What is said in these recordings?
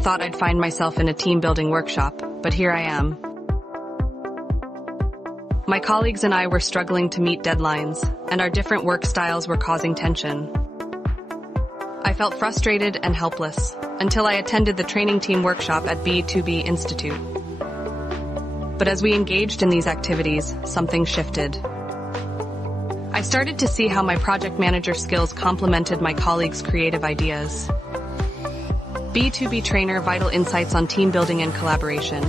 thought I'd find myself in a team-building workshop, but here I am. My colleagues and I were struggling to meet deadlines, and our different work styles were causing tension. I felt frustrated and helpless until I attended the training team workshop at Be2Be Institute. But as we engaged in these activities, something shifted. I started to see how my project manager skills complemented my colleagues' creative ideas. Be2Be Trainer Vital Insights on Team Building and Collaboration.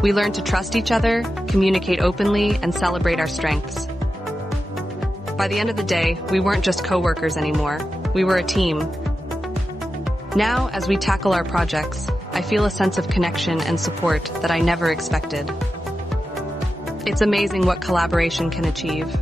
We learned to trust each other, communicate openly, and celebrate our strengths. By the end of the day, we weren't just coworkers anymore. We were a team. Now, as we tackle our projects, I feel a sense of connection and support that I never expected. It's amazing what collaboration can achieve.